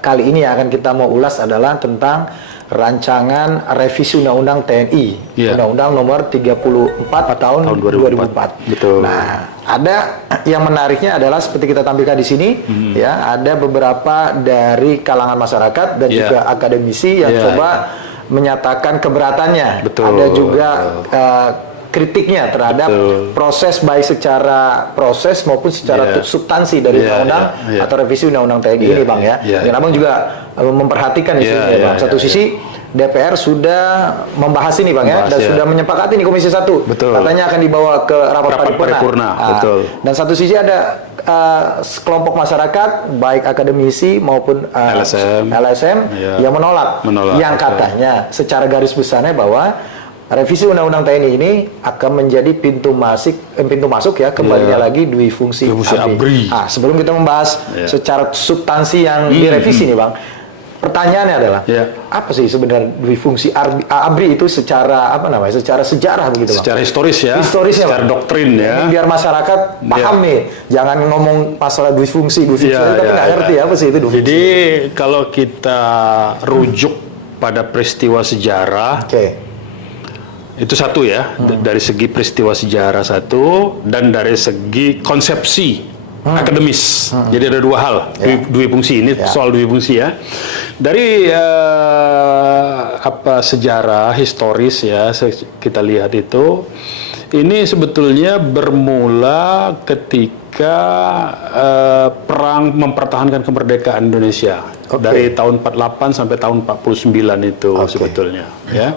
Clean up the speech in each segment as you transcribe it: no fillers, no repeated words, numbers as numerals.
kali ini yang akan kita mau ulas adalah tentang rancangan revisi Undang-Undang TNI, Undang-Undang nomor 34 tahun 2004. Betul. Nah, ada yang menariknya adalah seperti kita tampilkan di sini, ya, ada beberapa dari kalangan masyarakat dan juga akademisi yang coba menyatakan keberatannya. Ada juga kritiknya terhadap proses, baik secara proses maupun secara substansi dari undang-undang atau revisi undang-undang TNI ini, Bang, ya. Dan Abang juga memperhatikan di sini, Bang. Satu sisi DPR sudah membahas ini, Bang, ya, dan sudah menyepakati nih Komisi 1. Katanya akan dibawa ke rapat paripurna. Dan satu sisi ada sekelompok masyarakat, baik akademisi maupun LSM yang menolak. Yang katanya secara garis besarnya bahwa revisi Undang-Undang TNI ini akan menjadi pintu masuk ya kembalinya lagi dui fungsi ABRI. Nah, sebelum kita membahas secara substansi yang direvisi nih, Bang, pertanyaannya adalah apa sih sebenarnya dui fungsi ABRI itu secara secara sejarah begitu, Bang? Secara historis ya. Historisnya, secara Bang. doktrin ya. Ini biar masyarakat paham nih, jangan ngomong masalah dui fungsi tapi nggak ngerti apa sih itu dui fungsi. Jadi kalau kita rujuk pada peristiwa sejarah. Itu satu ya, dari segi peristiwa sejarah satu, dan dari segi konsepsi akademis. Jadi ada dua hal, dui fungsi ini soal dui fungsi ya. Dari sejarah historis ya, kita lihat itu, ini sebetulnya bermula ketika perang mempertahankan kemerdekaan Indonesia dari tahun 48 sampai tahun 49 itu sebetulnya ya.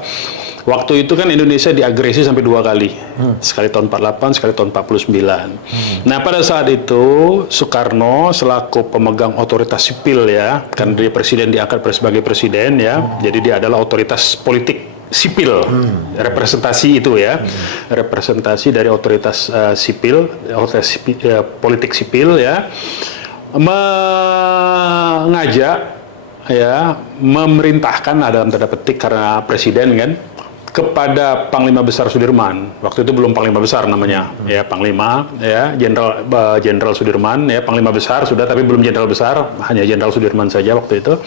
Waktu itu kan Indonesia diagresi sampai 2 kali, sekali tahun 48, sekali tahun 49. Nah, pada saat itu Soekarno selaku pemegang otoritas sipil ya, kan dia presiden, diangkat sebagai presiden ya, jadi dia adalah otoritas politik sipil, representasi itu ya, representasi dari otoritas sipil, politik sipil ya, mengajak ya, memerintahkan dalam tanda petik karena presiden kan, kepada Panglima Besar Sudirman. Waktu itu belum Panglima Besar namanya, ya Panglima, ya Jenderal Sudirman, ya Panglima Besar sudah, tapi belum Jenderal Besar, hanya Jenderal Sudirman saja waktu itu,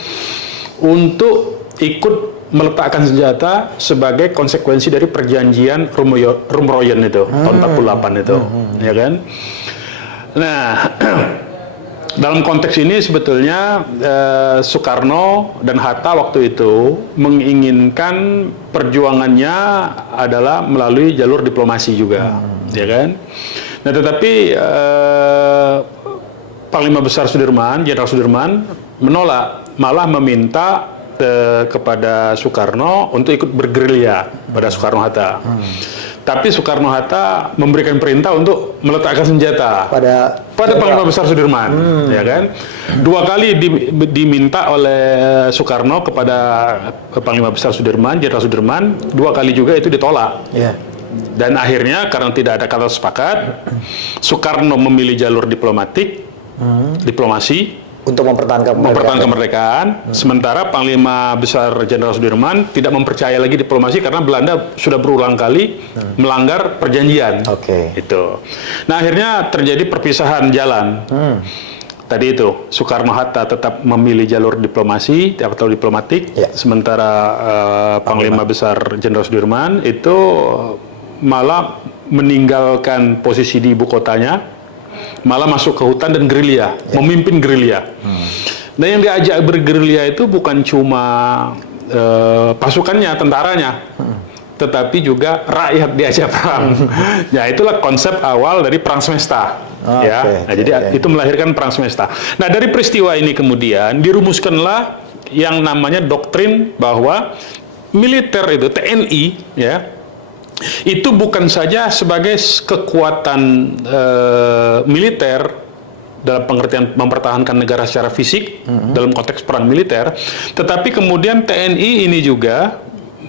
untuk ikut meletakkan senjata sebagai konsekuensi dari perjanjian Rumroyen itu, tahun 48 itu, ya kan? Nah, dalam konteks ini sebetulnya Soekarno dan Hatta waktu itu menginginkan perjuangannya adalah melalui jalur diplomasi juga, ya kan? Nah, tetapi Panglima Besar Sudirman, Jenderal Sudirman menolak, malah meminta kepada Soekarno untuk ikut bergerilya pada Soekarno-Hatta. Tapi Soekarno-Hatta memberikan perintah untuk meletakkan senjata pada Panglima Besar Sudirman, ya kan? 2 kali diminta oleh Soekarno kepada Panglima Besar Sudirman, Jenderal Sudirman, 2 kali juga itu ditolak. Dan akhirnya karena tidak ada kata sepakat, Soekarno memilih jalur diplomasi untuk mempertahankan kemerdekaan. Sementara Panglima Besar Jenderal Sudirman tidak mempercaya lagi diplomasi karena Belanda sudah berulang kali melanggar perjanjian. Itu. Nah, akhirnya terjadi perpisahan jalan. Tadi itu Soekarno-Hatta tetap memilih jalur diplomasi atau diplomatik, sementara Panglima Besar Jenderal Sudirman itu malah meninggalkan posisi di ibu kotanya, malah masuk ke hutan dan gerilya, memimpin gerilya. Nah, yang diajak bergerilya itu bukan cuma pasukannya, tentaranya, tetapi juga rakyat diajak perang. Ya, itulah konsep awal dari Perang Semesta. Jadi itu melahirkan Perang Semesta. Nah, dari peristiwa ini kemudian dirumuskanlah yang namanya doktrin bahwa militer itu, TNI, ya, itu bukan saja sebagai kekuatan militer dalam pengertian mempertahankan negara secara fisik dalam konteks perang militer, tetapi kemudian TNI ini juga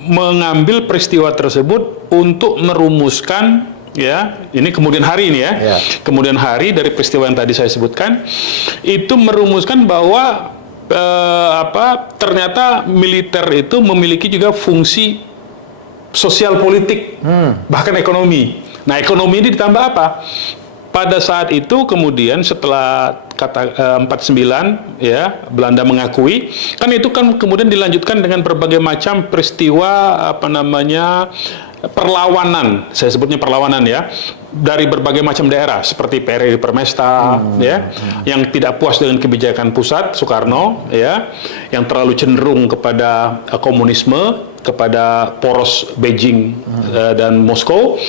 mengambil peristiwa tersebut untuk merumuskan, ya, ini kemudian hari ini ya, kemudian hari dari peristiwa yang tadi saya sebutkan, itu merumuskan bahwa ternyata militer itu memiliki juga fungsi sosial politik, bahkan ekonomi. Nah, ekonomi ini ditambah apa? Pada saat itu kemudian setelah 49 ya, Belanda mengakui. Kan itu kan kemudian dilanjutkan dengan berbagai macam peristiwa perlawanan, saya sebutnya perlawanan ya, dari berbagai macam daerah seperti PRRI Permesta ya, yang tidak puas dengan kebijakan pusat Soekarno ya, yang terlalu cenderung kepada komunisme, kepada poros Beijing dan Moskow,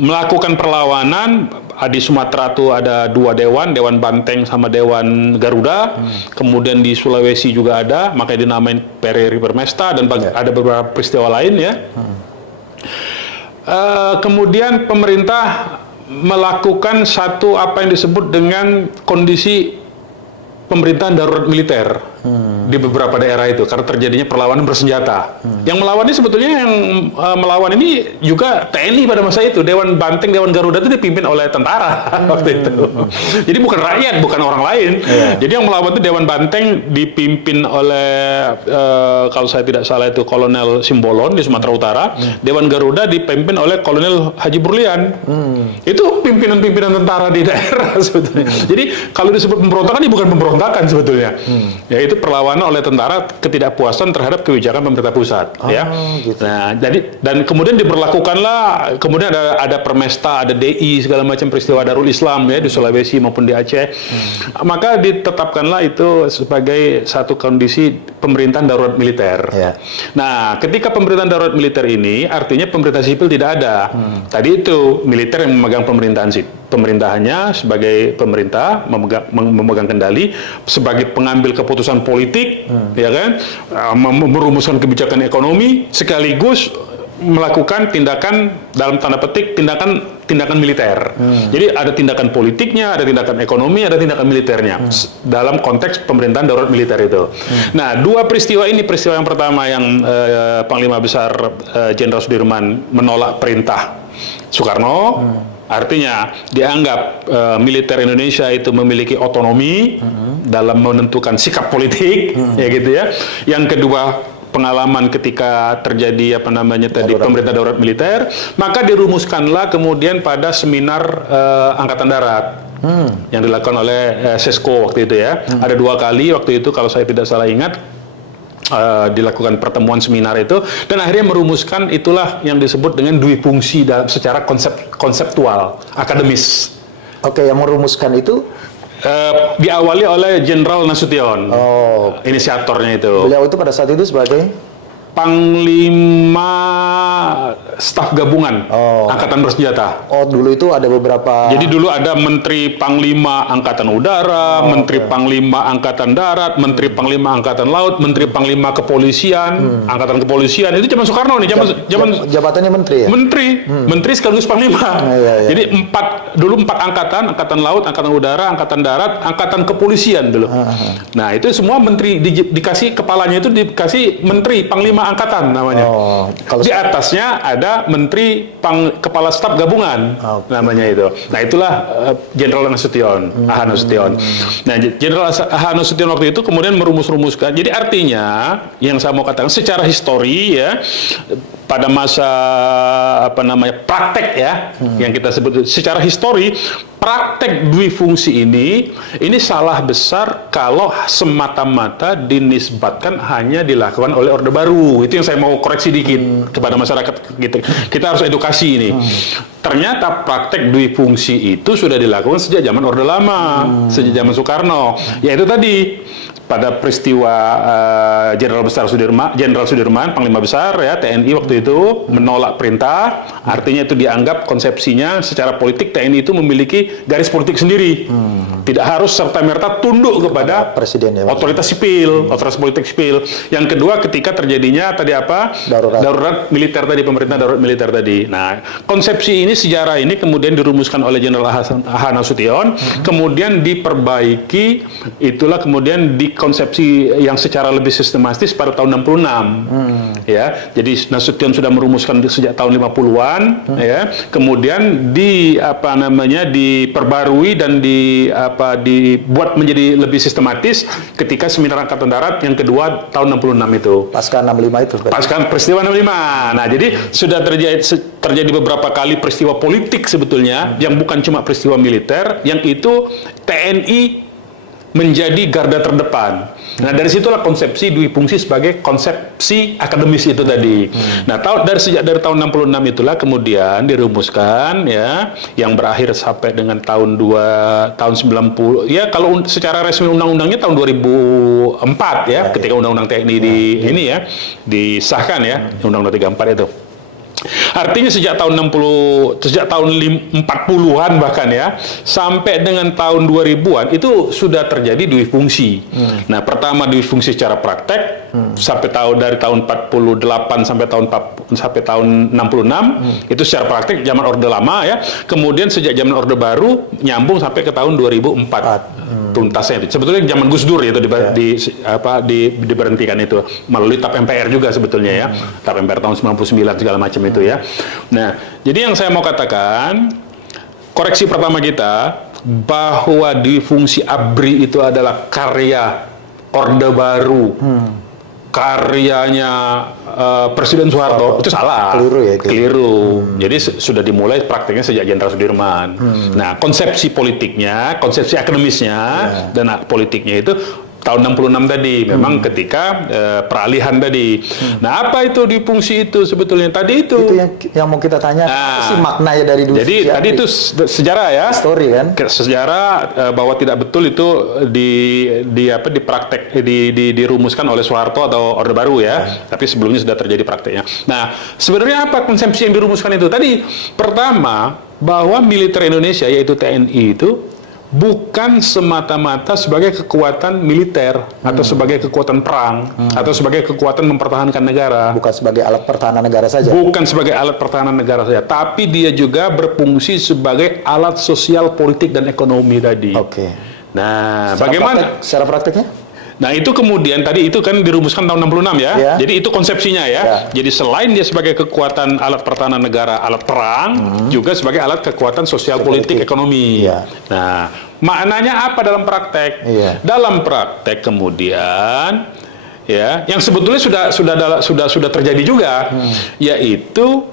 melakukan perlawanan. Di Sumatera tuh ada 2 dewan, Dewan Banteng sama Dewan Garuda. Kemudian di Sulawesi juga ada, makanya dinamain PRRI Permesta, dan ada beberapa peristiwa lain ya. Kemudian pemerintah melakukan satu apa yang disebut dengan kondisi pemerintahan darurat militer di beberapa daerah itu karena terjadinya perlawanan bersenjata. Yang melawan ini sebetulnya melawan ini juga TNI pada masa itu. Dewan Banteng, Dewan Garuda itu dipimpin oleh tentara waktu itu. Jadi bukan rakyat, bukan orang lain. Jadi yang melawan itu Dewan Banteng dipimpin oleh kalau saya tidak salah itu Kolonel Simbolon di Sumatera Utara. Dewan Garuda dipimpin oleh Kolonel Haji Burlian. Itu pimpinan-pimpinan tentara di daerah sebetulnya. Jadi kalau disebut pemberontakan ini bukan pemberontakan sebetulnya. Yaitu perlawanan oleh tentara ketidakpuasan terhadap kebijakan pemerintah pusat. Ya. Gitu. Nah, jadi dan kemudian diberlakukanlah, kemudian ada Permesta, ada DI segala macam peristiwa Darul Islam ya di Sulawesi maupun di Aceh. Maka ditetapkanlah itu sebagai satu kondisi pemerintahan darurat militer. Nah, ketika pemerintahan darurat militer ini artinya pemerintah sipil tidak ada. Tadi itu militer yang memegang pemerintahannya sebagai pemerintah memegang kendali sebagai pengambil keputusan politik, ya kan, merumuskan kebijakan ekonomi sekaligus melakukan tindakan dalam tanda petik tindakan militer. Jadi ada tindakan politiknya, ada tindakan ekonomi, ada tindakan militernya dalam konteks pemerintahan darurat militer itu. Nah, 2 peristiwa ini, peristiwa yang pertama yang Panglima Besar Jenderal Sudirman menolak perintah Soekarno. Artinya dianggap militer Indonesia itu memiliki otonomi dalam menentukan sikap politik, ya gitu ya. Yang kedua, pengalaman ketika terjadi pemerintah darurat militer, maka dirumuskanlah kemudian pada seminar Angkatan Darat yang dilakukan oleh Sesko waktu itu ya. Ada 2 kali waktu itu kalau saya tidak salah ingat. Dilakukan pertemuan seminar itu dan akhirnya merumuskan itulah yang disebut dengan dui fungsi secara konseptual akademis. Oke, yang merumuskan itu diawali oleh Jenderal Nasution, inisiatornya itu. Beliau itu pada saat itu sebagai Panglima Staf Gabungan Angkatan Bersenjata. Dulu itu ada beberapa. Jadi dulu ada Menteri Panglima Angkatan Udara, Menteri Panglima Angkatan Darat, Menteri Panglima Angkatan Laut, Menteri Panglima Kepolisian, Angkatan Kepolisian. Itu zaman Soekarno nih, zaman jabatannya menteri ya? Menteri sekaligus Panglima. Jadi dulu 4 angkatan, Angkatan Laut, Angkatan Udara, Angkatan Darat, Angkatan Kepolisian dulu. Nah, itu semua menteri dikasih kepalanya itu dikasih Menteri Panglima Angkatan namanya. Di atasnya ada Menteri Kepala Staf Gabungan namanya itu. Nah, itulah Jenderal Nasution, A.H. Nasution. Nah, Jenderal A.H. Nasution waktu itu kemudian merumuskan. Jadi artinya yang saya mau katakan secara histori ya, pada masa praktek ya, yang kita sebut secara histori, praktek dui fungsi ini salah besar kalau semata-mata dinisbatkan hanya dilakukan oleh Orde Baru. Itu yang saya mau koreksi dikit kepada masyarakat gitu. Kita harus edukasi ini. Ternyata praktek dui fungsi itu sudah dilakukan sejak zaman Orde Lama, sejak zaman Soekarno. Yaitu tadi pada peristiwa Jenderal Sudirman, Panglima Besar ya TNI waktu itu menolak perintah, artinya itu dianggap konsepsinya secara politik TNI itu memiliki garis politik sendiri, tidak harus serta-merta tunduk kepada presiden ya, otoritas sipil, otoritas politik sipil. Yang kedua, ketika terjadinya tadi darurat militer tadi, pemerintah darurat militer tadi. Nah, konsepsi ini, sejarah ini kemudian dirumuskan oleh Jenderal A.H. Nasution, kemudian diperbaiki, itulah kemudian konsepsi yang secara lebih sistematis pada tahun 66. Ya. Jadi Nasution sudah merumuskan sejak tahun 50-an ya. Kemudian diperbarui dan dibuat menjadi lebih sistematis ketika seminar Angkatan Darat yang kedua tahun 66 itu. Pasca 65 itu. Pasca peristiwa 65. Nah, jadi sudah terjadi beberapa kali peristiwa politik sebetulnya yang bukan cuma peristiwa militer, yang itu TNI menjadi garda terdepan. Nah, dari situlah konsepsi dui fungsi sebagai konsepsi akademis itu tadi. Nah, sejak dari tahun 66 itulah kemudian dirumuskan ya, yang berakhir sampai dengan tahun 90. Ya, kalau secara resmi undang-undangnya tahun 2004 ya, ketika undang-undang TNI disahkan ya, undang-undang 34 itu. Artinya sejak tahun 40-an bahkan ya, sampai dengan tahun 2000-an itu sudah terjadi dui fungsi. Nah, pertama dui fungsi secara praktek sampai dari tahun 48 sampai tahun 66 itu secara praktek zaman Orde Lama ya. Kemudian sejak zaman Orde Baru nyambung sampai ke tahun 2004. Tuntasnya itu. Sebetulnya zaman Gus Dur itu diberhentikan itu melalui TAP MPR juga sebetulnya ya. TAP MPR tahun 99 segala macam itu ya. Nah, jadi yang saya mau katakan, koreksi pertama kita bahwa dui fungsi ABRI itu adalah karya Orde Baru. Karyanya Presiden Soeharto itu salah, keliru. Jadi sudah dimulai prakteknya sejak Jenderal Sudirman. Nah, konsepsi politiknya, konsepsi akademisnya dan politiknya itu tahun 66 tadi, memang ketika peralihan tadi. Nah, apa itu di fungsi itu sebetulnya? Tadi itu yang mau kita tanya, apa sih maknanya dari dui fungsi? Jadi tadi itu sejarah ya. Story kan? Sejarah bahwa tidak betul itu dirumuskan oleh Soeharto atau Orde Baru ya. Tapi sebelumnya sudah terjadi prakteknya. Nah, sebenarnya apa konsepsi yang dirumuskan itu? Tadi pertama bahwa militer Indonesia yaitu TNI itu bukan semata-mata sebagai kekuatan militer atau sebagai kekuatan perang atau sebagai kekuatan mempertahankan negara. Bukan sebagai alat pertahanan negara saja. Bukan sebagai alat pertahanan negara saja, tapi dia juga berfungsi sebagai alat sosial, politik dan ekonomi tadi. Oke. Nah, secara prakteknya? Nah, itu kemudian tadi itu kan dirumuskan tahun 66 ya. Jadi itu konsepsinya ya. Jadi selain dia sebagai kekuatan alat pertahanan negara, alat perang, juga sebagai alat kekuatan sosial, politik, ekonomi. Nah, maknanya apa dalam praktek? Dalam praktek kemudian ya, yang sebetulnya sudah terjadi juga, yaitu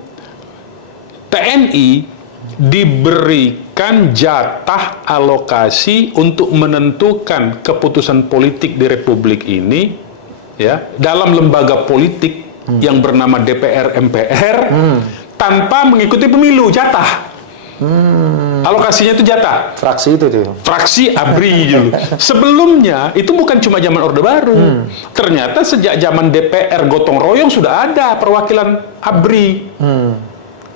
TNI diberikan jatah alokasi untuk menentukan keputusan politik di Republik ini ya dalam lembaga politik yang bernama DPR MPR tanpa mengikuti pemilu, jatah. Alokasinya itu jatah. Fraksi itu tuh. Fraksi ABRI dulu. Sebelumnya itu bukan cuma zaman Orde Baru. Ternyata sejak zaman DPR gotong royong sudah ada perwakilan ABRI.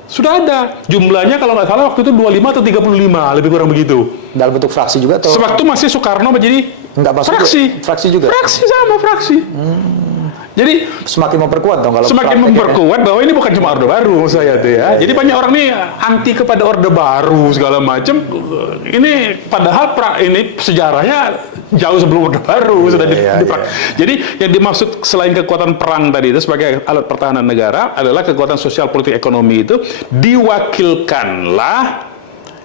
Sudah ada. Jumlahnya kalau nggak salah waktu itu 25 atau 35, lebih kurang begitu. Dalam bentuk fraksi juga atau? Sewaktu masih Soekarno menjadi fraksi. Fraksi juga? Fraksi sama, fraksi. Jadi semakin memperkuat dong kalau semakin memperkuat bahwa ini bukan cuma Orde Baru saya tuh ya. Jadi banyak orang nih anti kepada Orde Baru segala macam. Ini padahal ini sejarahnya jauh sebelum Orde Baru sudah Jadi yang dimaksud selain kekuatan perang tadi itu sebagai alat pertahanan negara adalah kekuatan sosial, politik, ekonomi itu diwakilkanlah,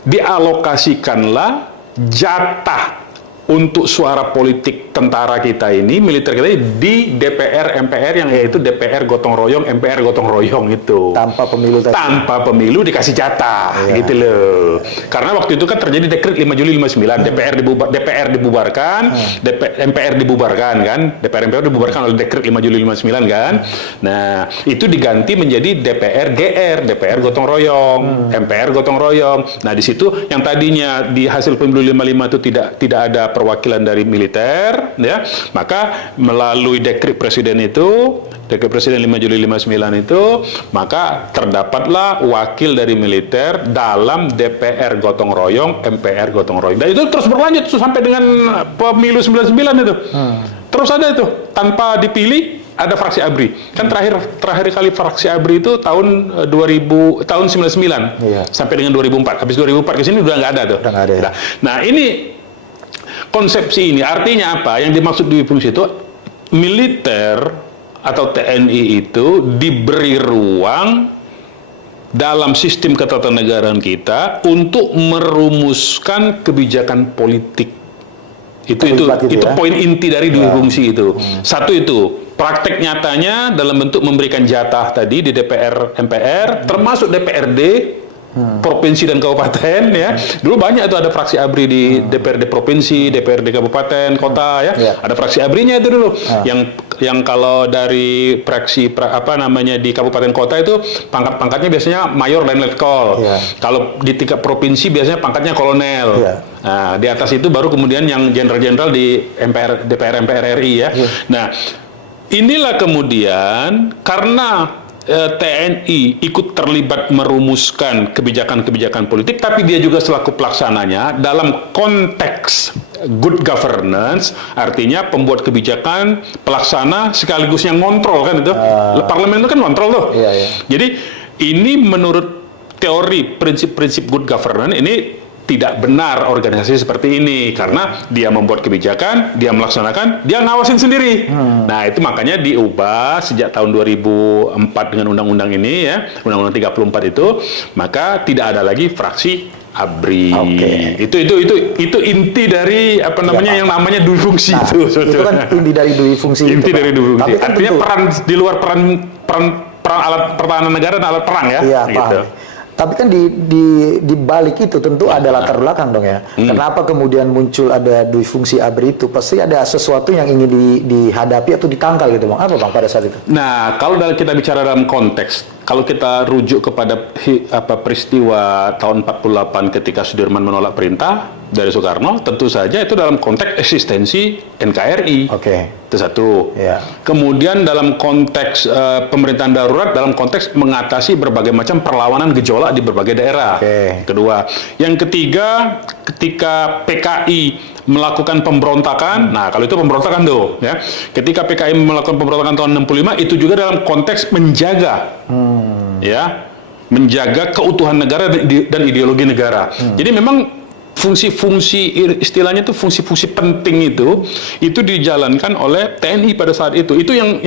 dialokasikanlah jatah untuk suara politik tentara kita ini, militer kita ini di DPR MPR yang yaitu DPR gotong royong, MPR gotong royong itu. Tanpa pemilu tadi. Tanpa pemilu dikasih jatah, gitu loh. Karena waktu itu kan terjadi dekret 5 Juli 59, DPR dibubarkan, MPR dibubarkan kan, DPR MPR dibubarkan oleh dekret 5 Juli 59 kan. Nah, itu diganti menjadi DPR GR, DPR gotong royong, MPR gotong royong. Nah, di situ yang tadinya di hasil pemilu 55 itu tidak ada perwakilan dari militer ya, maka melalui dekret presiden 5 Juli 59 itu, maka terdapatlah wakil dari militer dalam DPR gotong royong, MPR gotong royong. Dan itu terus berlanjut sampai dengan pemilu 99 itu. Terus ada itu tanpa dipilih ada fraksi ABRI. Kan terakhir kali fraksi ABRI itu tahun 99 sampai dengan 2004. Habis 2004 ke sini udah nggak ada tuh. Udah nggak ada, ya. Nah, ini konsepsi ini artinya apa? Yang dimaksud dui fungsi itu militer atau TNI itu diberi ruang dalam sistem ketatanegaraan kita untuk merumuskan kebijakan politik. Itu poin inti dari dui fungsi itu. Satu itu praktek nyatanya dalam bentuk memberikan jatah tadi di DPR MPR termasuk DPRD provinsi dan kabupaten ya. Dulu banyak itu ada fraksi ABRI di DPRD provinsi, DPRD kabupaten, kota ya. Ada fraksi ABRI-nya itu dulu. Yang kalau dari fraksi di kabupaten kota itu pangkat-pangkatnya biasanya mayor dan letkol. Kalau di tingkat provinsi biasanya pangkatnya kolonel. Nah, di atas itu baru kemudian yang jenderal-jenderal di DPR MPR RI ya. Nah, inilah kemudian karena TNI ikut terlibat merumuskan kebijakan-kebijakan politik, tapi dia juga selaku pelaksananya dalam konteks good governance, artinya pembuat kebijakan, pelaksana, sekaligus yang ngontrol kan itu. Parlemen itu kan ngontrol tuh. Jadi ini menurut teori prinsip-prinsip good governance ini tidak benar organisasi seperti ini karena dia membuat kebijakan, dia melaksanakan, dia ngawasin sendiri. Nah, itu makanya diubah sejak tahun 2004 dengan undang-undang ini ya, Undang-Undang 34 itu, maka tidak ada lagi fraksi ABRI. Itu inti dari yang namanya dui fungsi itu. Itu kan inti dari dui fungsi. Inti dari dui fungsi. Tapi kan artinya peran di luar peran alat pertahanan negara dan alat perang ya. Iya, gitu. Tapi kan di balik itu tentu ada latar belakang dong ya. Kenapa kemudian muncul ada dui fungsi ABRI itu? Pasti ada sesuatu yang ingin dihadapi atau ditangkal gitu Bang. Apa Bang pada saat itu? Nah, kalau kita bicara dalam konteks, kalau kita rujuk kepada peristiwa tahun 48 ketika Sudirman menolak perintah dari Soekarno, tentu saja itu dalam konteks eksistensi NKRI. Itu satu. Kemudian dalam konteks pemerintahan darurat, dalam konteks mengatasi berbagai macam perlawanan gejolak di berbagai daerah. Kedua. Yang ketiga, ketika PKI melakukan pemberontakan, nah kalau itu pemberontakan tuh, ya. Ketika PKI melakukan pemberontakan tahun 65, itu juga dalam konteks menjaga, ya, menjaga keutuhan negara dan ideologi negara. Jadi memang fungsi-fungsi istilahnya itu fungsi-fungsi penting itu dijalankan oleh TNI pada saat itu. Itu yang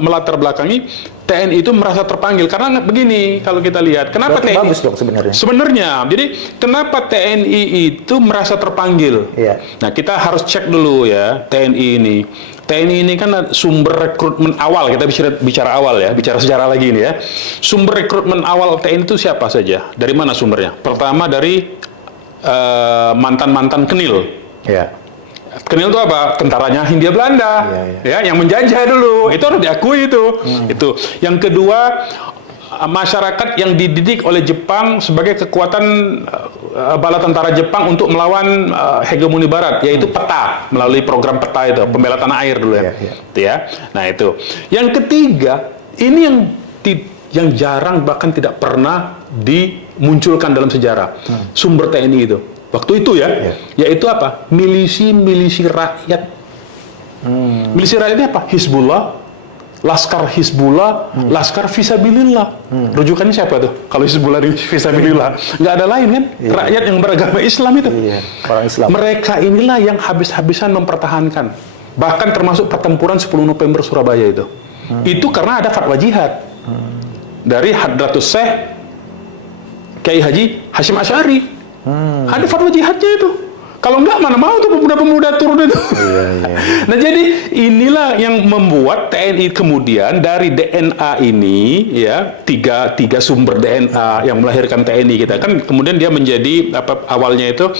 melatar belakangi TNI itu merasa terpanggil karena begini kalau kita lihat kenapa berarti TNI bagus dong sebenarnya. Sebenarnya, jadi kenapa TNI itu merasa terpanggil? Nah kita harus cek dulu ya TNI ini. TNI ini kan sumber rekrutmen awal, kita bicara awal ya, bicara sejarah lagi ini ya. Sumber rekrutmen awal TNI itu siapa saja? Dari mana sumbernya? pertama dari mantan-mantan Kenil. Kenil itu apa? Tentaranya Hindia Belanda, ya, yang menjajah dulu. Itu harus diakui itu. Itu. Yang kedua, masyarakat yang dididik oleh Jepang sebagai kekuatan bala tentara Jepang untuk melawan hegemoni Barat, yaitu peta melalui program peta itu, pembela tanah air dulu ya. Itu ya. Nah itu. Yang ketiga, ini yang jarang bahkan tidak pernah dimunculkan dalam sejarah sumber TNI itu. Waktu itu ya, yaitu apa? Milisi rakyat. Milisi rakyatnya apa? Hizbullah, Laskar Hizbullah, Laskar Fisabilillah. Rujukannya siapa tuh? Kalau Hizbullah di Fisabilillah, nggak ada lain kan? Rakyat yang beragama Islam itu. Orang Islam. Mereka inilah yang habis-habisan mempertahankan. Bahkan termasuk pertempuran 10 November Surabaya itu. Itu karena ada fatwa jihad dari Hadratus Syekh Kiai Haji Hashim Asy'ari. Ada fatwa jihadnya itu. Kalau enggak, mana mau tuh pemuda-pemuda turun itu. Nah, jadi inilah yang membuat TNI kemudian dari DNA ini, ya, tiga sumber DNA yang melahirkan TNI kita. Kan kemudian dia menjadi, awalnya itu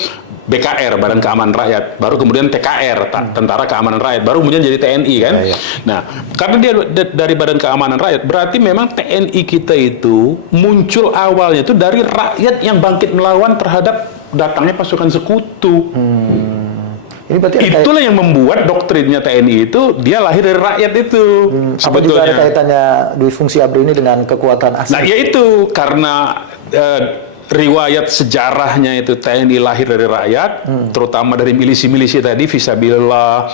BKR, Badan Keamanan Rakyat, baru kemudian TKR, Tentara Keamanan Rakyat, baru kemudian jadi TNI kan. Nah, karena dia dari Badan Keamanan Rakyat, berarti memang TNI kita itu muncul awalnya itu dari rakyat yang bangkit melawan terhadap datangnya pasukan sekutu. Ini berarti itulah yang membuat doktrinnya TNI itu dia lahir dari rakyat itu. Apa juga ada kaitannya dui fungsi ABRI ini dengan kekuatan asing? Nah, yaitu karena riwayat sejarahnya itu TNI lahir dari rakyat, terutama dari milisi-milisi tadi, Fisabilillah,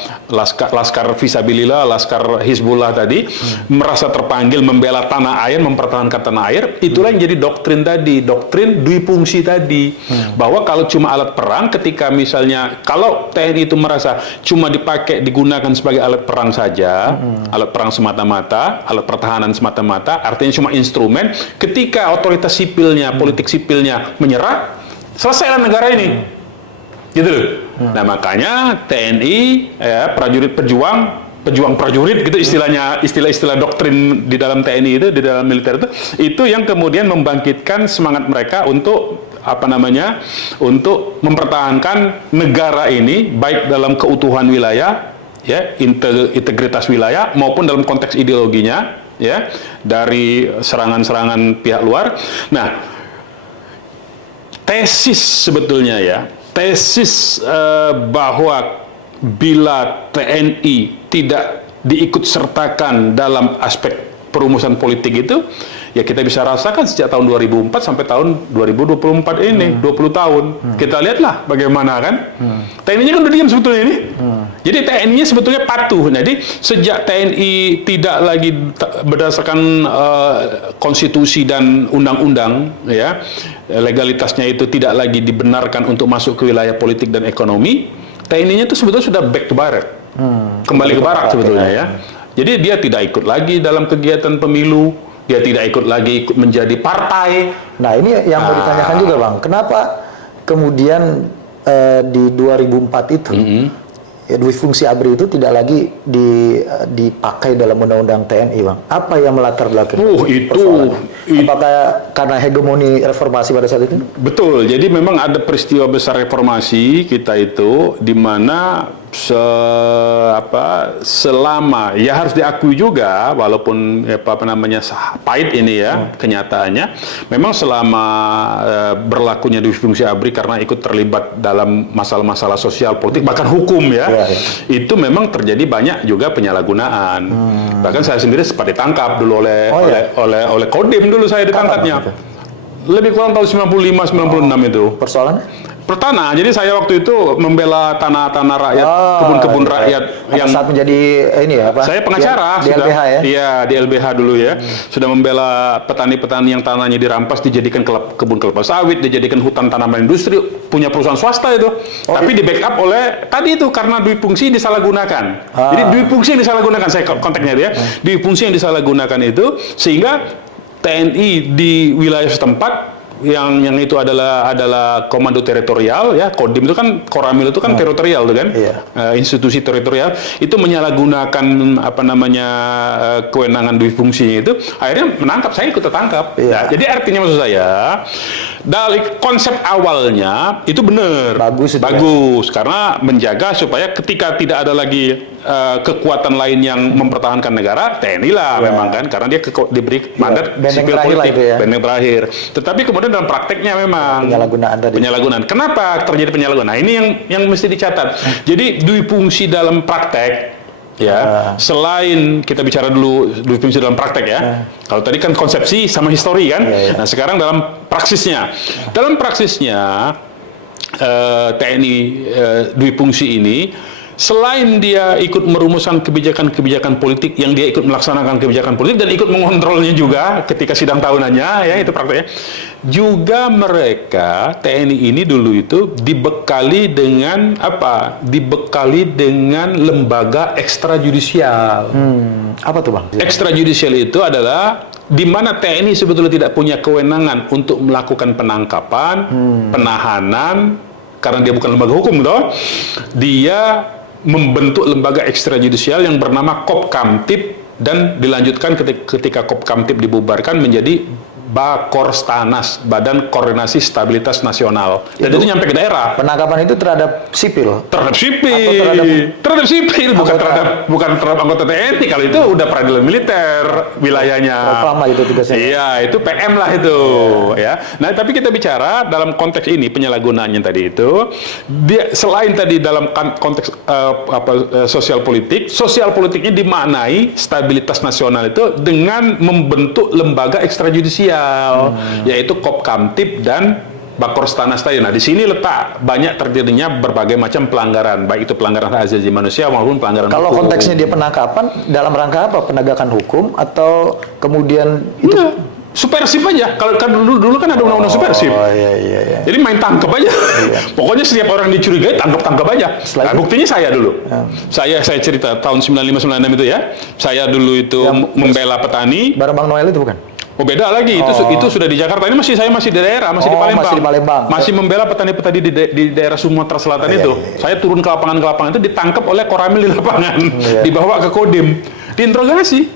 Laskar Fisabilillah, Laskar Hizbullah tadi, merasa terpanggil membela tanah air, mempertahankan tanah air. Itulah yang jadi doktrin tadi, doktrin dui fungsi tadi, bahwa kalau cuma alat perang, ketika misalnya kalau TNI itu merasa cuma digunakan sebagai alat perang saja, alat perang semata-mata, alat pertahanan semata-mata, artinya cuma instrumen, ketika otoritas sipilnya, politik sipil menyerah, selesailah negara ini, gitu loh. Nah, makanya TNI, ya, prajurit pejuang pejuang prajurit gitu istilahnya, istilah-istilah doktrin di dalam TNI itu, di dalam militer itu yang kemudian membangkitkan semangat mereka untuk untuk mempertahankan negara ini baik dalam keutuhan wilayah, ya, integritas wilayah maupun dalam konteks ideologinya, ya, dari serangan-serangan pihak luar. Nah, tesis sebetulnya ya, tesis bahwa bila TNI tidak diikut sertakan dalam aspek perumusan politik itu, ya kita bisa rasakan sejak tahun 2004 sampai tahun 2024 ini, 20 tahun. Kita lihatlah bagaimana kan. TNI-nya kan udah diam sebetulnya ini. Jadi TNI-nya sebetulnya patuh. Jadi sejak TNI tidak lagi berdasarkan konstitusi dan undang-undang, ya, legalitasnya itu tidak lagi dibenarkan untuk masuk ke wilayah politik dan ekonomi, TNI-nya itu sebetulnya sudah back to barak, kembali ke barak sebetulnya, ya. Jadi dia tidak ikut lagi dalam kegiatan pemilu, dia tidak ikut lagi menjadi partai. Nah, ini yang mau ditanyakan juga, Bang. Kenapa kemudian di 2004 itu dui fungsi ABRI itu tidak lagi dipakai dalam undang-undang TNI, Bang? Apa yang melatar belakangi apakah karena hegemoni reformasi pada saat itu? Betul. Jadi memang ada peristiwa besar reformasi kita itu di mana selama, ya harus diakui juga walaupun pahit ini ya kenyataannya, memang selama berlakunya dui fungsi ABRI karena ikut terlibat dalam masalah-masalah sosial politik bahkan hukum ya, itu memang terjadi banyak juga penyalahgunaan. Bahkan saya sendiri sempat ditangkap dulu oleh Kodim, dulu saya ditangkapnya. Lebih kurang tahun 95-96 itu. Persoalannya? Pertanah, jadi saya waktu itu membela tanah-tanah rakyat, kebun-kebun rakyat yang saat menjadi ini ya, Pak? Saya pengacara di LBH ya? Iya, di LBH dulu ya. Sudah membela petani-petani yang tanahnya dirampas dijadikan kebun kelapa sawit, dijadikan hutan tanaman industri, punya perusahaan swasta itu. Tapi di backup oleh tadi itu karena dui fungsi disalahgunakan. Jadi dui fungsi yang disalahgunakan, saya konteksnya dia. Dui fungsi yang disalahgunakan itu sehingga TNI di wilayah setempat yang itu adalah komando teritorial ya, Kodim itu kan, Koramil itu kan teritorial itu kan, institusi teritorial itu menyalahgunakan kewenangan dui fungsinya itu, akhirnya menangkap, saya ikut tertangkap. Nah, jadi artinya maksud saya dari konsep awalnya itu benar, bagus karena menjaga supaya ketika tidak ada lagi kekuatan lain yang mempertahankan negara, TNI lah memang kan, karena dia diberi mandat sipil politik, benteng terakhir. Tetapi kemudian dalam prakteknya memang penyalahgunaan. Kenapa terjadi penyalahgunaan? Nah, ini yang mesti dicatat. Jadi dui fungsi dalam praktek, ya, selain kita bicara dulu dui fungsi dalam praktek ya. Kalau tadi kan konsepsi sama histori kan. Nah, sekarang dalam praksisnya. Dalam praksisnya TNI dui fungsi ini, selain dia ikut merumuskan kebijakan-kebijakan politik, yang dia ikut melaksanakan kebijakan politik dan ikut mengontrolnya juga ketika sidang tahunannya, ya itu prakteknya, juga mereka TNI ini dulu itu dibekali dengan apa? Dibekali dengan lembaga ekstrajudisial. Apa tuh, Bang? Ekstrajudisial itu adalah di mana TNI sebetulnya tidak punya kewenangan untuk melakukan penangkapan, penahanan, karena dia bukan lembaga hukum toh. Dia membentuk lembaga ekstrajudisial yang bernama Kopkamtib dan dilanjutkan ketika Kopkamtib dibubarkan menjadi Bakorstanas, Badan Koordinasi Stabilitas Nasional. Dan itu nyampe ke daerah. Penangkapan itu terhadap sipil? Terhadap sipil. Terhadap sipil, bukan terhadap anggota TNI. Kalau itu udah peradilan militer wilayahnya. Lama itu tugasnya. Iya, itu PM lah itu. Ya. Nah, tapi kita bicara dalam konteks ini penyalahgunaannya tadi itu, dia selain tadi dalam konteks sosial politiknya dimaknai stabilitas nasional itu dengan membentuk lembaga ekstrajudisial. Yaitu Kopkamtib dan Bakorstanas tadi. Nah, di sini letak banyak terjadinya berbagai macam pelanggaran, baik itu pelanggaran hak asasi manusia maupun pelanggaran hukum. Kalau konteksnya dia penangkapan dalam rangka apa? Penegakan hukum atau kemudian itu? Supersip aja. Kalau kan dulu kan ada undang-undang supersip. Iya. Jadi main tangkap aja. Pokoknya setiap orang dicurigai tangkap aja. Nah, buktinya saya dulu. Saya cerita tahun 95-96 itu ya. Saya dulu itu membela petani. Bareng Bang Noel itu bukan? Oh beda lagi, itu sudah di Jakarta. Ini saya masih di daerah, masih di Palembang. Masih di Palembang. Masih membela petani-petani di daerah Sumatera Selatan itu. Saya turun ke lapangan itu ditangkap oleh Koramil di lapangan, dibawa ke Kodim, diinterogasi.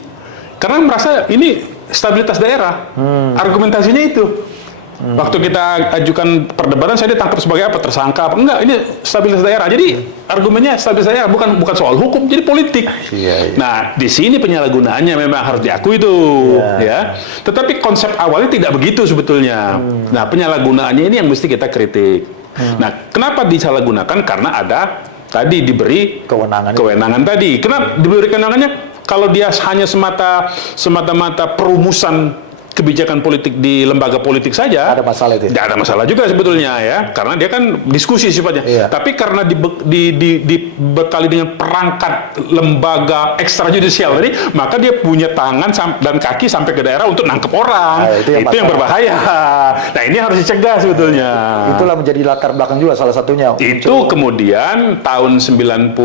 Karena merasa ini stabilitas daerah. Argumentasinya itu. Waktu kita ajukan perdebatan, saya ditangkap sebagai apa? Tersangka? Enggak, ini stabilitas daerah. Jadi argumennya stabilitas daerah, bukan soal hukum, jadi politik. Nah, di sini penyalahgunaannya memang harus diakui itu, ya. Tetapi konsep awalnya tidak begitu sebetulnya. Nah, penyalahgunaannya ini yang mesti kita kritik. Nah, kenapa disalahgunakan? Karena ada tadi diberi kewenangan tadi. Kenapa diberi kewenangannya? Kalau dia hanya semata-mata perumusan kebijakan politik di lembaga politik saja, ada masalah itu. Tidak ada masalah juga sebetulnya ya, karena dia kan diskusi sifatnya. Tapi karena dibekali dengan perangkat lembaga ekstrajudisial tadi, maka dia punya tangan dan kaki sampai ke daerah untuk nangkep orang. Itu yang berbahaya. Nah ini harus dicegah sebetulnya. Itulah menjadi latar belakang juga salah satunya. Itu kemudian tahun 99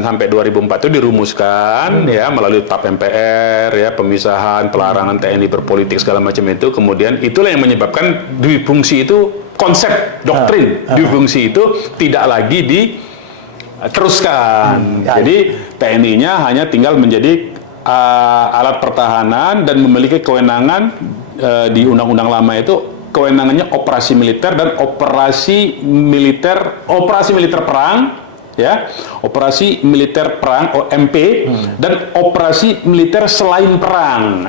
sampai 2004 itu dirumuskan ya melalui TAP MPR ya, pemisahan pelarangan TNI berpolitik segala macam itu, kemudian itulah yang menyebabkan dui fungsi itu, konsep doktrin dui fungsi itu tidak lagi diteruskan. Jadi TNI-nya hanya tinggal menjadi alat pertahanan dan memiliki kewenangan di undang-undang lama itu kewenangannya operasi militer dan operasi militer perang ya, operasi militer perang OMP dan operasi militer selain perang.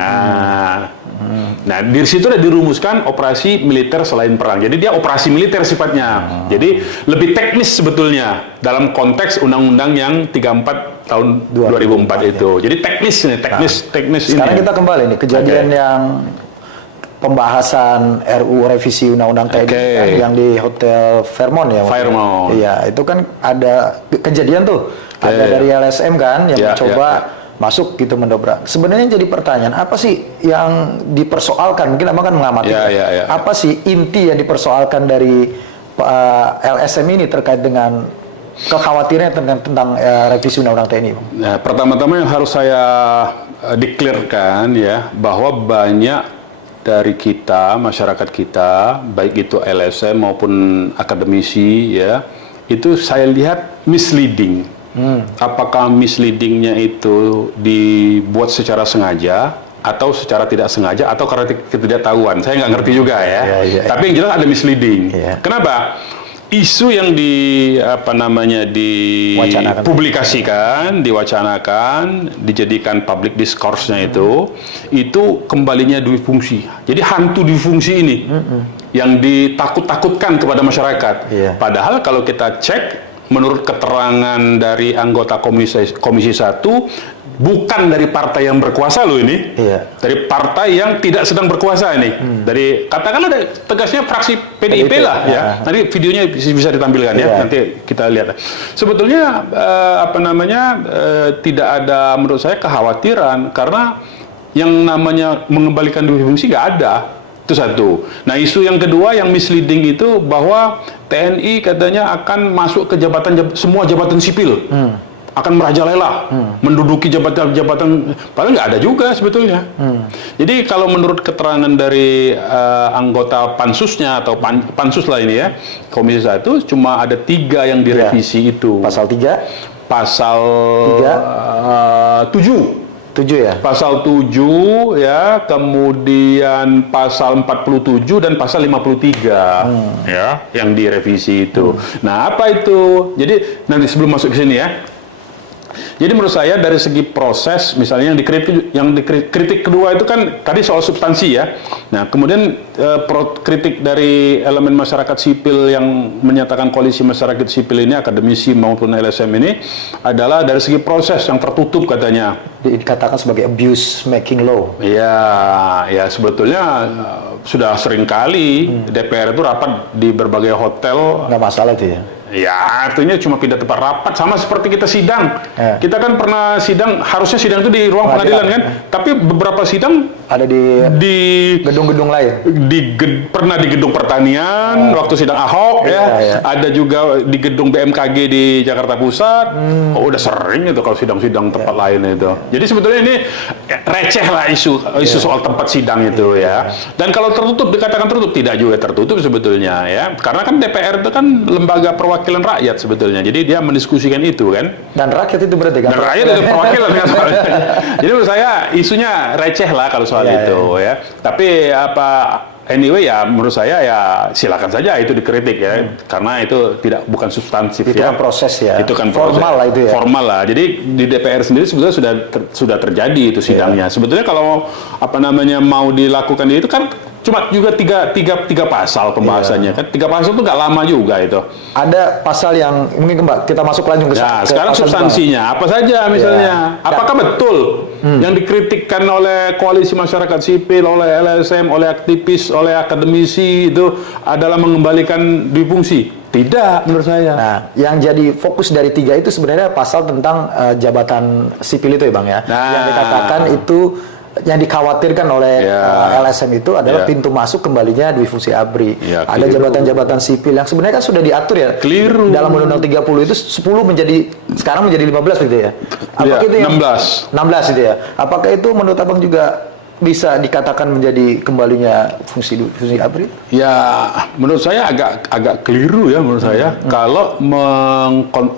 Nah, di situ sudah dirumuskan operasi militer selain perang. Jadi dia operasi militer sifatnya. Jadi lebih teknis sebetulnya dalam konteks undang-undang yang 34 tahun 2004 itu. Jadi teknis ini. Sekarang kita kembali nih kejadian yang pembahasan RUU revisi Undang-Undang TNI yang di Hotel Fairmont ya. Fairmont. Iya, itu kan ada kejadian tuh. Ada dari LSM kan yang mencoba masuk gitu mendobrak. Sebenarnya jadi pertanyaan, apa sih yang dipersoalkan? Mungkin Abang kan mengamati. Apa sih inti yang dipersoalkan dari LSM ini terkait dengan kekhawatirannya tentang revisi Undang-Undang TNI? Nah, pertama-tama yang harus saya declare-kan ya, bahwa banyak dari kita, masyarakat kita, baik itu LSM maupun akademisi ya, itu saya lihat misleading. Apakah misleadingnya itu dibuat secara sengaja atau secara tidak sengaja atau karena ketidaktahuan? Saya nggak ngerti juga ya. Tapi yang jelas ada misleading. Kenapa? Isu yang dipublikasikan, diwacanakan, dijadikan public discourse-nya itu kembalinya dui fungsi. Jadi hantu dui fungsi ini yang ditakut-takutkan kepada masyarakat. Padahal kalau kita cek, menurut keterangan dari anggota Komisi 1, bukan dari partai yang berkuasa loh ini, dari partai yang tidak sedang berkuasa ini. Dari katakanlah tegasnya fraksi PDIP lah ya. Nanti videonya bisa ditampilkan ya. Nanti kita lihat. Sebetulnya tidak ada menurut saya kekhawatiran karena yang namanya mengembalikan dui fungsi nggak ada. Itu satu. Nah, isu yang kedua yang misleading itu bahwa TNI katanya akan masuk ke semua jabatan sipil. Akan merajalela, menduduki jabatan-jabatan, padahal nggak ada juga sebetulnya. Jadi kalau menurut keterangan dari anggota pansusnya atau pansus lah ini ya, Komisi 1 cuma ada 3 yang direvisi itu. Pasal 3? Pasal 7. 7 ya? Pasal 7 ya, kemudian pasal 47 dan pasal 53 ya, yang direvisi itu. Nah, apa itu? Jadi nanti sebelum masuk ke sini ya. Jadi menurut saya dari segi proses, misalnya yang dikritik kedua itu kan tadi soal substansi ya. Nah, kemudian kritik dari elemen masyarakat sipil yang menyatakan koalisi masyarakat sipil ini, akademisi maupun LSM ini, adalah dari segi proses yang tertutup katanya. Dikatakan sebagai abuse making law. Ya sebetulnya sudah sering kali DPR itu rapat di berbagai hotel. Nggak masalah itu ya? Ya, artinya cuma pindah tempat rapat, sama seperti kita sidang. Kita kan pernah sidang, harusnya sidang itu di ruang pengadilan kan, tapi beberapa sidang Ada di gedung-gedung lain. Pernah di gedung pertanian waktu sidang Ahok ya. Ada juga di gedung BMKG di Jakarta Pusat. Oh, udah sering itu kalau sidang-sidang tempat lain itu. Jadi sebetulnya ini receh lah isu soal tempat sidang itu ya. Dan kalau tertutup, dikatakan tertutup, tidak juga tertutup sebetulnya ya. Karena kan DPR itu kan lembaga perwakilan rakyat sebetulnya. Jadi dia mendiskusikan itu kan. Dan rakyat itu berarti kan? Dan rakyat itu perwakilan kan. Jadi menurut saya isunya receh lah kalau soal itu ya. Tapi anyway ya menurut saya ya silakan saja itu dikritik ya. Karena itu bukan substansif itu ya. Kan proses ya. Itu kan formal lah itu ya. Formal lah. Jadi di DPR sendiri sebetulnya sudah terjadi itu sidangnya. Sebetulnya kalau mau dilakukan itu kan cuma juga tiga pasal pembahasannya kan. 3 pasal itu nggak lama juga itu. Ada pasal yang mungkin kita masuk langsung ke sekarang substansinya apa saja misalnya. Apakah betul yang dikritikkan oleh koalisi masyarakat sipil, oleh LSM, oleh aktivis, oleh akademisi itu adalah mengembalikan duifungsi? Tidak, menurut saya. Nah, yang jadi fokus dari 3 itu sebenarnya pasal tentang jabatan sipil itu ya, Bang ya. Yang dikatakan itu yang dikhawatirkan oleh LSM itu adalah pintu masuk kembalinya duifungsi ABRI. Ada jabatan-jabatan sipil yang sebenarnya kan sudah diatur ya. Keliru. Dalam Undang-Undang 30 itu 10 sekarang menjadi 15 gitu ya. Apakah itu 16 itu ya. Apakah itu menurut Abang juga bisa dikatakan menjadi kembalinya fungsi ABRI? Ya, menurut saya agak keliru ya menurut saya kalau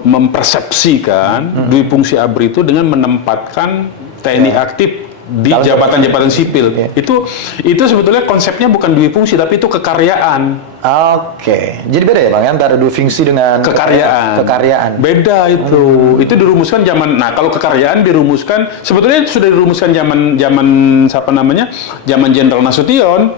mempersepsikan duifungsi ABRI itu dengan menempatkan TNI aktif di jabatan-jabatan sipil. Itu sebetulnya konsepnya bukan duifungsi tapi itu kekaryaan. Oke. Jadi beda ya Bang antara duifungsi dengan kekaryaan. Beda itu. Itu dirumuskan kalau kekaryaan dirumuskan sebetulnya sudah dirumuskan zaman zaman Jenderal Nasution.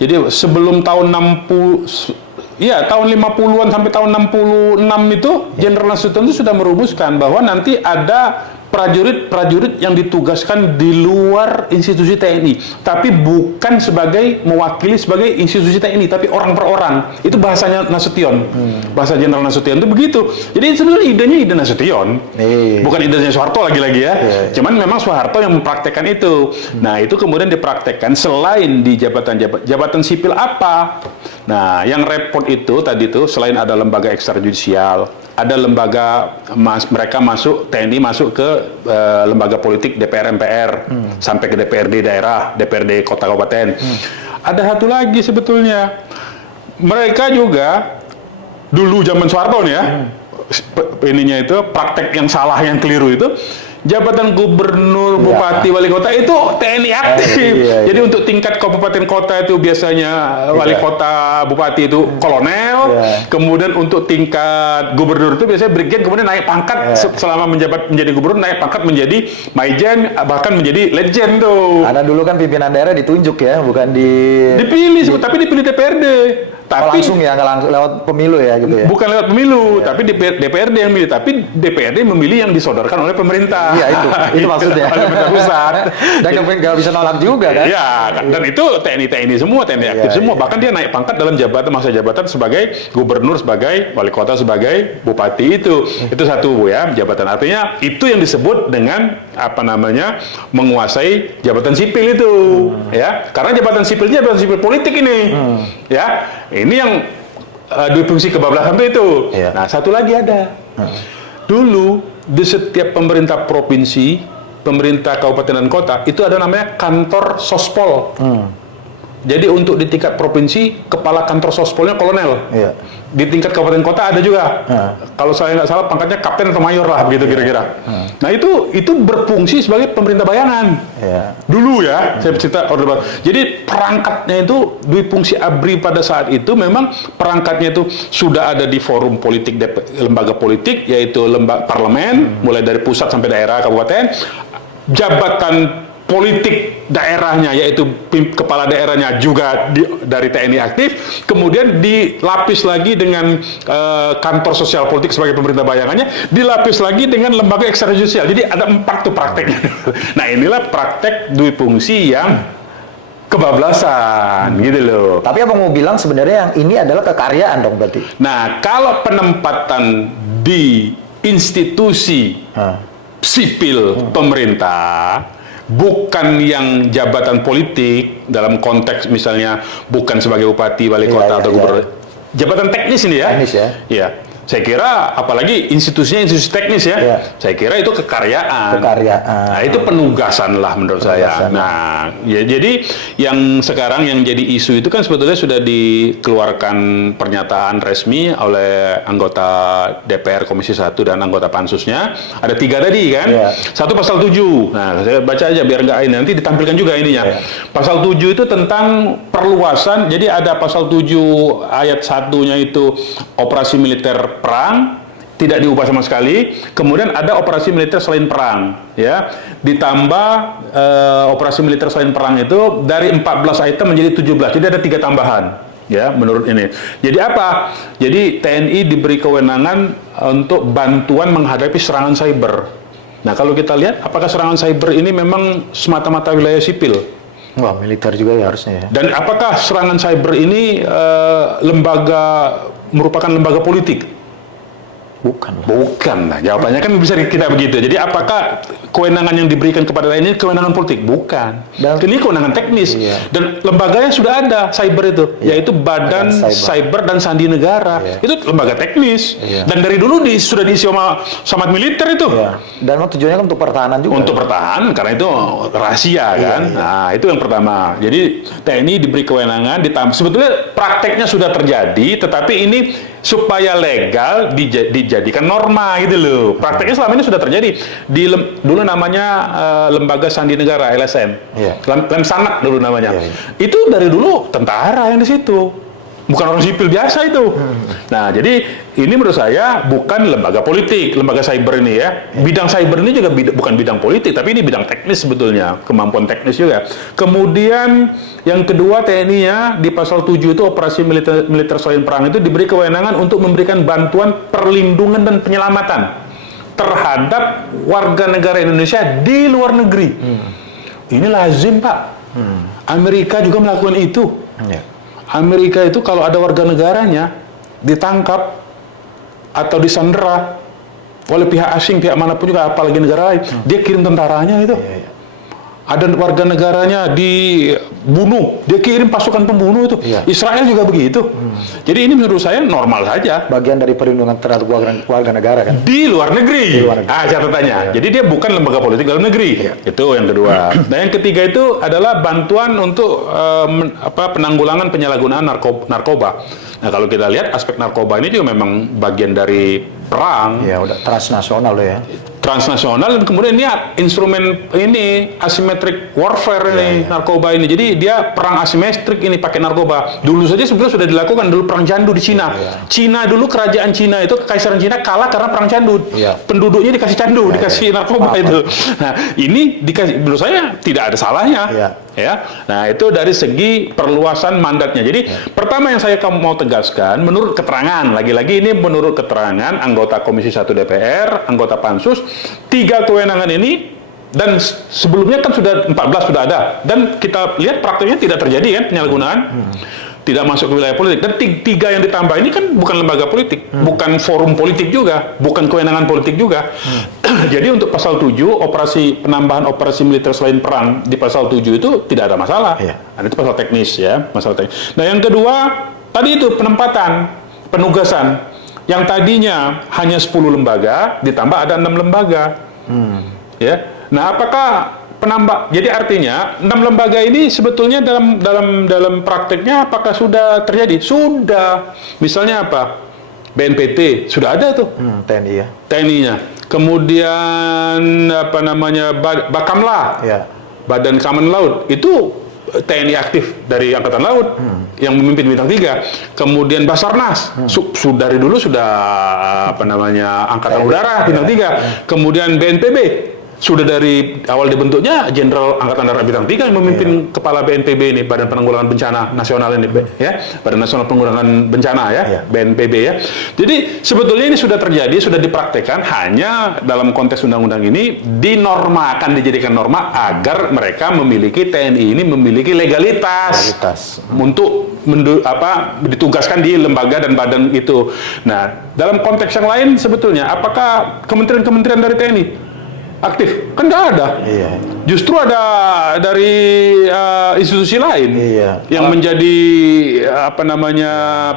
Jadi sebelum tahun 50-an sampai tahun 66 itu Jenderal Nasution itu sudah merumuskan bahwa nanti ada prajurit ditugaskan di luar institusi TNI, tapi bukan mewakili sebagai institusi TNI, tapi orang per orang. Itu bahasanya Nasution, bahasa Jenderal Nasution itu begitu. Jadi sebenarnya idenya ide Nasution, bukan idenya Soeharto lagi-lagi ya. Cuman memang Soeharto yang mempraktekkan itu. Nah itu kemudian dipraktekkan selain di jabatan sipil apa? Nah yang repot itu tadi itu selain ada lembaga ekstrajudisial, ada lembaga TNI masuk ke lembaga politik DPR MPR sampai ke DPRD daerah, DPRD kota kabupaten. Ada satu lagi sebetulnya. Mereka juga dulu zaman Soeharto nih ya. Ininya itu praktek yang salah yang keliru itu jabatan gubernur, bupati, wali kota itu TNI aktif. Jadi untuk tingkat kabupaten kota itu biasanya wali kota, bupati itu kolonel. Kemudian untuk tingkat gubernur itu biasanya brigjen, kemudian naik pangkat selama menjadi gubernur, naik pangkat menjadi maijen, bahkan menjadi legend tuh. Karena dulu kan pimpinan daerah ditunjuk ya, bukan dipilih, tapi dipilih DPRD. Tapi langsung ya, nggak langsung lewat pemilu ya gitu ya. Bukan lewat pemilu, tapi DPRD yang milih. Tapi DPRD memilih yang disodorkan oleh pemerintah. Iya itu maksudnya. Oleh pemerintah pusat. Dan nggak bisa nolak juga kan? Iya, dan itu TNI semua, TNI aktif semua. Bahkan dia naik pangkat dalam masa jabatan sebagai gubernur, sebagai wali kota, sebagai bupati itu. Itu satu ya jabatan. Artinya itu yang disebut dengan menguasai jabatan sipil itu. Ya, karena jabatan sipil politik ini. Ya. Ini yang duifungsi kebablasan itu. Nah, satu lagi ada. Dulu di setiap pemerintah provinsi, pemerintah kabupaten dan kota itu ada namanya kantor sospol. Jadi untuk di tingkat provinsi kepala kantor sospolnya kolonel. Di tingkat kabupaten kota ada juga. Kalau saya nggak salah pangkatnya kapten atau mayor lah begitu kira-kira. Nah itu berfungsi sebagai pemerintah bayangan. Dulu ya, saya cerita Orde Baru. Jadi perangkatnya itu duifungsi ABRI pada saat itu memang perangkatnya itu sudah ada di forum politik lembaga politik yaitu lembaga parlemen mulai dari pusat sampai daerah kabupaten. Jabatan politik daerahnya yaitu kepala daerahnya juga dari TNI aktif, kemudian dilapis lagi dengan kantor sosial politik sebagai pemerintah bayangannya, dilapis lagi dengan lembaga ekstrajudisial. Jadi ada 4 tuh prakteknya. Nah inilah praktek duifungsi yang kebablasan gitu loh. Tapi abang mau bilang sebenarnya yang ini adalah kekaryaan dong berarti. Nah kalau penempatan di institusi sipil pemerintah bukan yang jabatan politik dalam konteks misalnya bukan sebagai bupati, wali kota atau gubernur. Jabatan teknis ini ya. Teknis ya. Iya. Saya kira apalagi institusinya institusi teknis ya. Saya kira itu kekaryaan. Nah, itu penugasan lah menurut saya. Nah, ya jadi yang sekarang yang jadi isu itu kan sebetulnya sudah dikeluarkan pernyataan resmi oleh anggota DPR Komisi 1 dan anggota pansusnya. Ada 3 tadi kan. Satu pasal 7. Nah, saya baca aja biar nggak ini nanti ditampilkan juga ininya. Pasal 7 itu tentang perluasan. Jadi ada pasal 7 ayat 1-nya itu operasi militer perang tidak diubah sama sekali. Kemudian ada operasi militer selain perang, ya. Ditambah operasi militer selain perang itu dari 14 item menjadi 17. Jadi ada 3 tambahan, ya, menurut ini. Jadi apa? Jadi TNI diberi kewenangan untuk bantuan menghadapi serangan cyber. Nah, kalau kita lihat apakah serangan cyber ini memang semata-mata wilayah sipil? Wah, militer juga ya harusnya ya. Dan apakah serangan cyber ini merupakan lembaga politik? Bukan lah. Jawabannya kan bisa kita begitu. Jadi apakah kewenangan yang diberikan kepada ini kewenangan politik? Bukan. Dan ini kewenangan teknis. Dan lembaganya sudah ada cyber itu, yaitu Badan Cyber dan Sandi Negara. Itu lembaga teknis. Dan dari dulu sudah diisi sama militer itu. Dan tujuannya kan untuk pertahanan juga. Untuk pertahanan karena itu rahasia kan. Nah, itu yang pertama. Jadi TNI diberi kewenangan ditambah. Sebetulnya prakteknya sudah terjadi, tetapi ini supaya legal dijadikan norma gitu loh. Prakteknya selama ini sudah terjadi. Dulu namanya Lembaga Sandi Negara LSN. Lemsanak dulu namanya. Itu dari dulu tentara yang di situ. Bukan orang sipil biasa itu. Nah, jadi ini menurut saya bukan lembaga politik, lembaga cyber ini ya. Bidang cyber ini juga bukan bidang politik, tapi ini bidang teknis sebetulnya, kemampuan teknis juga. Kemudian yang kedua TNI-nya di pasal 7 itu operasi militer selain perang itu diberi kewenangan untuk memberikan bantuan perlindungan dan penyelamatan terhadap warga negara Indonesia di luar negeri. Ini lazim, Pak. Amerika juga melakukan itu. Amerika itu kalau ada warga negaranya ditangkap atau disandera oleh pihak asing, pihak manapun juga, apalagi negara lain, dia kirim tentaranya itu. Ada warga negaranya dibunuh, dia kirim pasukan pembunuh itu. Israel juga begitu. Jadi ini menurut saya normal saja. Bagian dari perlindungan terhadap warga negara kan. Di luar negeri. Catatannya. Jadi dia bukan lembaga politik dalam negeri. Itu yang kedua. Nah, yang ketiga itu adalah bantuan untuk penanggulangan penyalahgunaan narkoba. Nah, kalau kita lihat aspek narkoba ini juga memang bagian dari perang. Ya, udah transnasional loh ya. Transnasional, dan kemudian ini instrumen ini asymmetric warfare ini narkoba ini. Jadi dia perang asimetrik ini pakai narkoba. Dulu saja sebenarnya sudah dilakukan dulu perang candu di Cina. Cina dulu, kerajaan Cina itu, kekaisaran Cina kalah karena perang candu. Penduduknya dikasih candu, dikasih narkoba itu. Nah, ini dikasih, menurut saya tidak ada salahnya. Ya. Nah, itu dari segi perluasan mandatnya. Jadi pertama yang saya mau tegaskan, menurut keterangan, lagi-lagi ini menurut keterangan anggota Komisi 1 DPR, anggota Pansus, 3 kewenangan ini, dan sebelumnya kan sudah 14 sudah ada, dan kita lihat prakteknya tidak terjadi kan penyalahgunaan, tidak masuk ke wilayah politik. Dan 3 yang ditambah ini kan bukan lembaga politik, bukan forum politik juga, bukan kewenangan politik juga. Jadi untuk pasal 7 penambahan operasi militer selain perang di pasal 7 itu tidak ada masalah. Nah, itu pasal teknis ya, masalah teknis. Nah, yang kedua tadi itu penempatan, penugasan. Yang tadinya hanya 10 lembaga, ditambah ada 6 lembaga. Ya. Nah, apakah jadi artinya 6 lembaga ini sebetulnya dalam prakteknya apakah sudah terjadi? Sudah. Misalnya apa? BNPT sudah ada tuh. TNI ya. TNI-nya. Kemudian Bakamla. Badan Keamanan Laut itu TNI aktif dari Angkatan Laut yang memimpin bintang 3. Kemudian Basarnas dari dulu sudah Angkatan Udara bintang 3. Kemudian BNPB sudah dari awal dibentuknya Jenderal Angkatan Darat bintang 3 yang memimpin kepala BNPB ini, Badan Penanggulangan Bencana Nasional ini ya, Badan Nasional Penanggulangan Bencana ya, BNPB ya. Jadi sebetulnya ini sudah terjadi, sudah dipraktekkan, hanya dalam konteks undang-undang ini dinormakan, dijadikan norma agar mereka memiliki, TNI ini memiliki legalitas. Untuk ditugaskan di lembaga dan badan itu. Nah, dalam konteks yang lain sebetulnya apakah kementerian-kementerian dari TNI aktif? Kan nggak ada. Iya. Justru ada dari institusi lain yang menjadi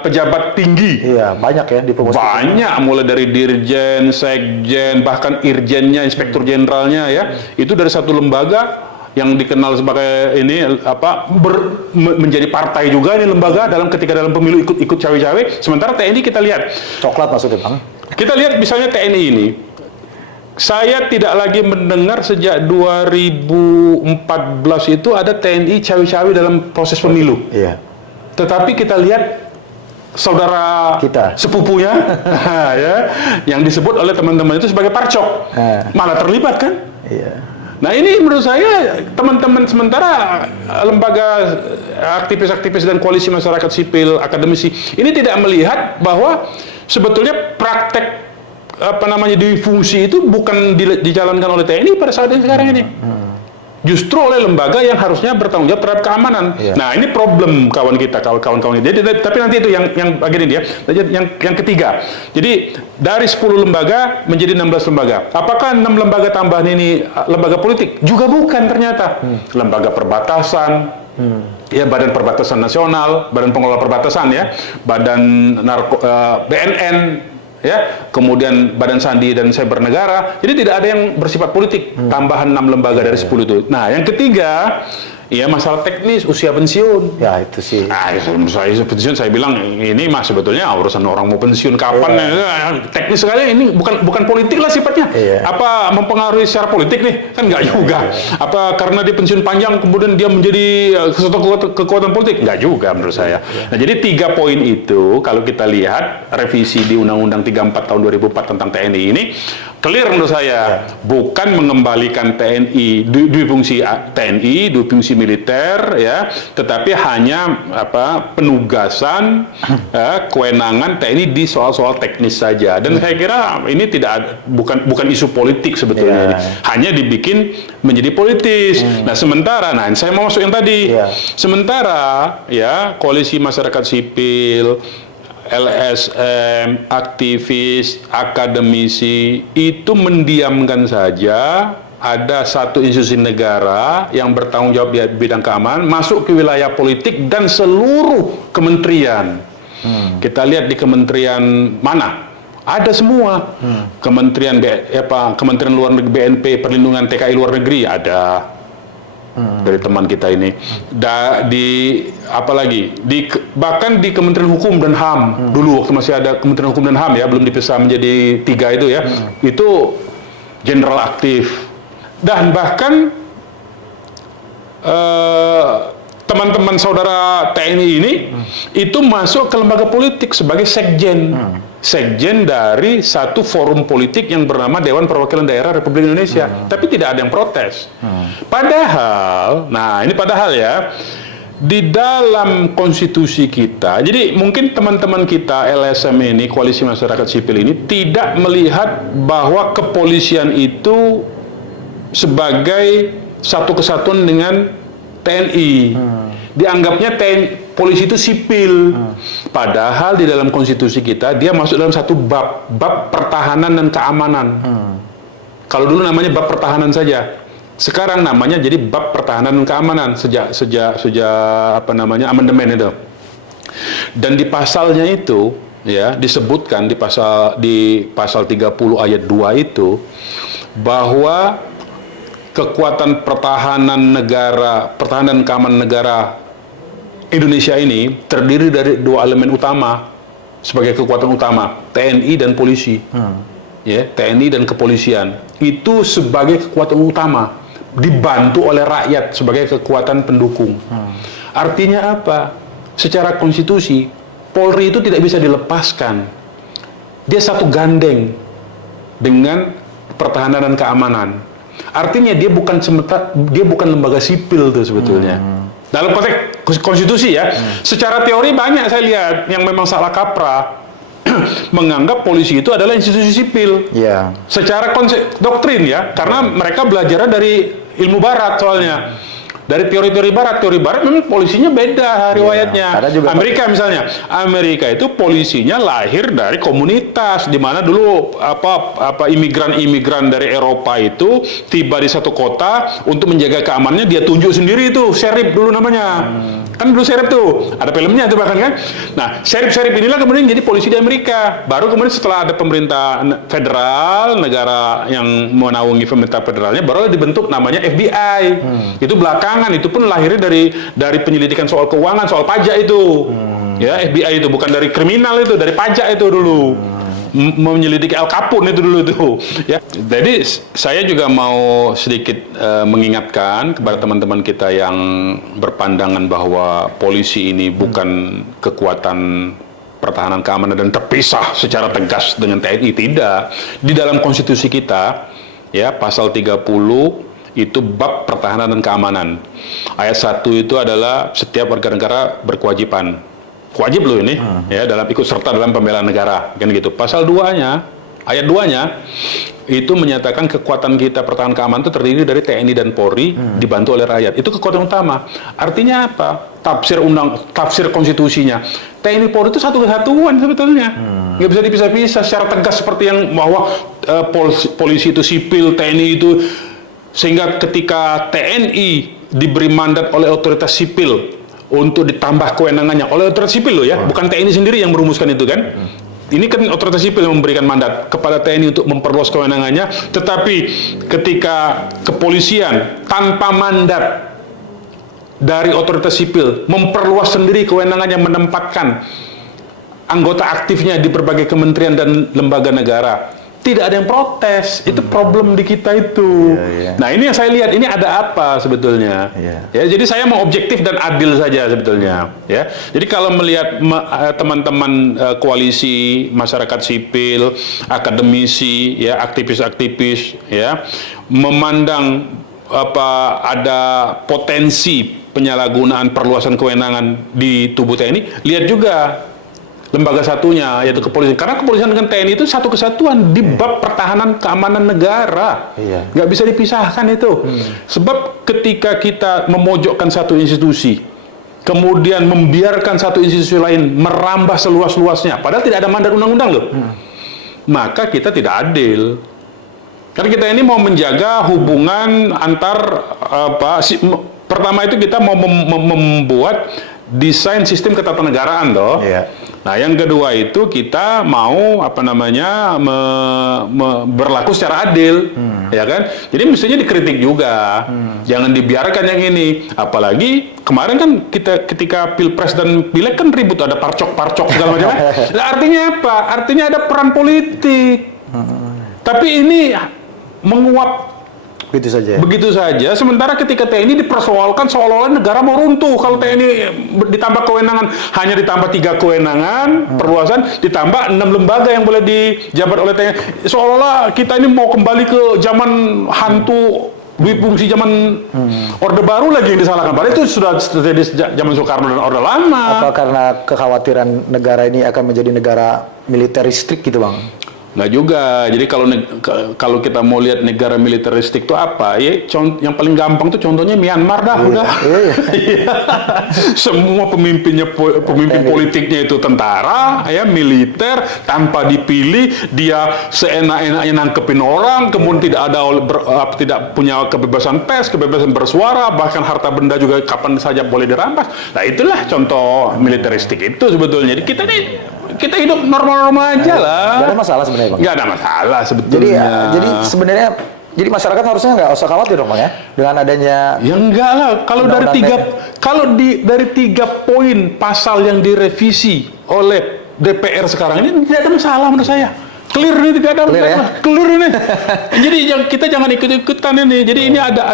pejabat tinggi. Iya, banyak ya di pengurus. Banyak, mulai dari dirjen, sekjen, bahkan irjennya, inspektur jenderalnya ya. Itu dari satu lembaga yang dikenal sebagai menjadi partai juga ini lembaga ketika dalam pemilu ikut cawe-cawe. Sementara TNI kita lihat Coklat maksudnya, Bang. Kita lihat misalnya TNI ini. Saya tidak lagi mendengar sejak 2014 itu ada TNI cawe-cawe dalam proses pemilu. Iya. Tetapi kita lihat saudara kita sepupunya ya, yang disebut oleh teman-teman itu sebagai parcok, malah terlibat kan? Iya. Nah ini menurut saya teman-teman sementara lembaga aktivis-aktivis dan koalisi masyarakat sipil, akademisi ini tidak melihat bahwa sebetulnya praktek di fungsi itu bukan dijalankan oleh TNI pada saat ini sekarang ini. Justru oleh lembaga yang harusnya bertanggung jawab terhadap keamanan. Iya. Nah, ini problem kawan-kawan ini. Tapi nanti itu yang bagian ini ya. Yang ketiga. Jadi dari 10 lembaga menjadi 16 lembaga. Apakah 6 lembaga tambahan ini lembaga politik? Juga bukan ternyata. Lembaga perbatasan, ya Badan Perbatasan Nasional, Badan Pengelola Perbatasan ya, BNN, ya, kemudian Badan Sandi dan Cyber Negara. Jadi tidak ada yang bersifat politik. Tambahan 6 lembaga dari 10 itu. Nah, yang ketiga, ya masalah teknis usia pensiun. Ya itu sih. Saya pensiun, saya bilang ini mah sebetulnya urusan orang mau pensiun kapan. Teknis sekali ini bukan politik lah sifatnya. Apa mempengaruhi secara politik nih? Kan nggak juga. Apa karena dia pensiun panjang kemudian dia menjadi sesuatu kekuatan politik? Nggak juga menurut saya. Nah, jadi 3 poin itu kalau kita lihat revisi di Undang-Undang 34 tahun 2004 tentang TNI ini clear menurut saya, bukan mengembalikan TNI dua fungsi TNI, dua fungsi militer ya, tetapi hanya penugasan kewenangan TNI di soal-soal teknis saja. Dan saya kira ini bukan isu politik sebetulnya, hanya dibikin menjadi politis. Nah, sementara saya mau masuk yang tadi. Sementara ya koalisi masyarakat sipil, LSM, aktivis, akademisi itu mendiamkan saja ada satu institusi negara yang bertanggung jawab di bidang keamanan masuk ke wilayah politik dan seluruh kementerian. Kita lihat di kementerian mana? Ada semua. Kementerian Kementerian Luar Negeri BNP, Perlindungan TKI Luar Negeri ada. Dari teman kita ini, bahkan di Kementerian Hukum dan HAM dulu waktu masih ada Kementerian Hukum dan HAM ya, belum dipisah menjadi 3 itu ya, itu jenderal aktif, dan bahkan teman-teman saudara TNI ini itu masuk ke lembaga politik sebagai sekjen. Sekjen dari satu forum politik yang bernama Dewan Perwakilan Daerah Republik Indonesia. Tapi tidak ada yang protes. Padahal ya, di dalam konstitusi kita, jadi mungkin teman-teman kita LSM ini, Koalisi Masyarakat Sipil ini, tidak melihat bahwa kepolisian itu sebagai satu kesatuan dengan TNI. Dianggapnya polisi itu sipil. Padahal di dalam konstitusi kita dia masuk dalam satu bab pertahanan dan keamanan. Kalau dulu namanya bab pertahanan saja. Sekarang namanya jadi bab pertahanan dan keamanan sejak amandemen itu. Dan di pasalnya itu ya disebutkan di pasal 30 ayat 2 itu bahwa kekuatan pertahanan keamanan negara Indonesia ini terdiri dari 2 elemen utama sebagai kekuatan utama, TNI dan polisi. Ya, TNI dan kepolisian itu sebagai kekuatan utama, dibantu oleh rakyat sebagai kekuatan pendukung. Artinya apa? Secara konstitusi, Polri itu tidak bisa dilepaskan. Dia satu gandeng dengan pertahanan dan keamanan. Artinya dia bukan lembaga sipil tuh sebetulnya. Dalam konteks konstitusi ya, secara teori banyak saya lihat yang memang salah kaprah menganggap polisi itu adalah institusi sipil. Secara doktrin ya, karena mereka belajarnya dari ilmu barat soalnya. Dari teori barat memang polisinya beda riwayatnya. Juga Amerika misalnya, Amerika itu polisinya lahir dari komunitas di mana dulu imigran dari Eropa itu tiba di satu kota untuk menjaga keamanannya, dia tunjuk sendiri itu sheriff dulu namanya. Kan dulu sheriff tuh, ada filmnya tuh bahkan kan. Nah, sheriff inilah kemudian jadi polisi di Amerika. Baru kemudian setelah ada pemerintah federal, negara yang menaungi pemerintah federalnya, baru dibentuk namanya FBI. Itu belakangan, itu pun lahirnya dari penyelidikan soal keuangan, soal pajak itu. Ya, FBI itu bukan dari kriminal itu, dari pajak itu dulu. Menyelidiki Al Capone itu dulu tuh, ya. Jadi saya juga mau sedikit mengingatkan kepada teman-teman kita yang berpandangan bahwa polisi ini bukan kekuatan pertahanan keamanan dan terpisah secara tegas dengan TNI. Tidak. Di dalam konstitusi kita, ya, pasal 30 itu bab pertahanan dan keamanan. Ayat 1 itu adalah setiap warga negara berkewajiban. Wajib loh ini, ya, dalam ikut serta dalam pembelaan negara, kan gitu. Pasal 2-nya, ayat 2-nya itu menyatakan kekuatan kita pertahanan keamanan itu terdiri dari TNI dan Polri dibantu oleh rakyat. Itu kekuatan utama. Artinya apa? Tafsir konstitusinya. TNI Polri itu satu kesatuan sebetulnya. Nggak bisa dipisah-pisah secara tegas seperti yang bahwa polisi itu sipil, TNI itu, sehingga ketika TNI diberi mandat oleh otoritas sipil untuk ditambah kewenangannya oleh otoritas sipil loh ya, bukan TNI sendiri yang merumuskan itu kan. Ini kan otoritas sipil yang memberikan mandat kepada TNI untuk memperluas kewenangannya, tetapi ketika kepolisian tanpa mandat dari otoritas sipil memperluas sendiri kewenangannya, menempatkan anggota aktifnya di berbagai kementerian dan lembaga negara, tidak ada yang protes. Itu problem di kita itu. Nah, ini yang saya lihat, ini ada apa sebetulnya. Ya, jadi saya mau objektif dan adil saja sebetulnya. Ya, jadi kalau melihat teman-teman koalisi masyarakat sipil, akademisi, ya, aktivis-aktivis, ya, memandang ada potensi penyalahgunaan perluasan kewenangan di tubuh TNI, lihat juga lembaga satunya, yaitu kepolisian. Karena kepolisian dengan TNI itu satu kesatuan di bab pertahanan keamanan negara. Nggak bisa dipisahkan itu. Sebab ketika kita memojokkan satu institusi, kemudian membiarkan satu institusi lain merambah seluas-luasnya, padahal tidak ada mandat undang-undang loh, maka kita tidak adil. Karena kita ini mau menjaga hubungan antar pertama itu kita mau membuat desain sistem ketatanegaraan toh. Nah, yang kedua itu kita mau berlaku secara adil, ya kan? Jadi mestinya dikritik juga, jangan dibiarkan yang ini. Apalagi kemarin kan kita ketika pilpres dan pileg kan ribut, ada parcok-parcok segala macam. Nah, artinya apa? Artinya ada peran politik. Tapi ini menguap begitu saja. Sementara ketika TNI dipersoalkan seolah-olah negara mau runtuh kalau TNI ditambah kewenangan, hanya ditambah 3 kewenangan perluasan, ditambah 6 lembaga yang boleh dijabat oleh TNI. Seolah-olah kita ini mau kembali ke zaman hantu fungsi zaman Orde Baru lagi yang disalahkan. Padahal itu sudah terjadi sejak zaman Soekarno dan Orde Lama. Apa karena kekhawatiran negara ini akan menjadi negara militeristik gitu, Bang? Nggak juga. Jadi kalau kita mau lihat negara militeristik itu apa? Ya, yang paling gampang tuh contohnya Myanmar dah, udah. Semua pemimpin politiknya itu tentara, ya, militer, tanpa dipilih, dia seenak-enaknya nangkepin orang, kemudian tidak punya kebebasan pers, kebebasan bersuara, bahkan harta benda juga kapan saja boleh dirampas. Nah, itulah contoh militeristik itu sebetulnya. Jadi kita hidup normal-normal aja lah. Nggak ada masalah sebenarnya, Bang. Nggak ada masalah sebetulnya. Jadi sebenarnya masyarakat harusnya nggak usah khawatir dong, Bang, ya, dengan adanya. Ya enggak lah. Dari tiga poin pasal yang direvisi oleh DPR sekarang ini tidak ada masalah menurut saya. Clear nih, tidak ada masalah. Clear ini. Jadi kita jangan ikut-ikutan ini. Jadi ini ada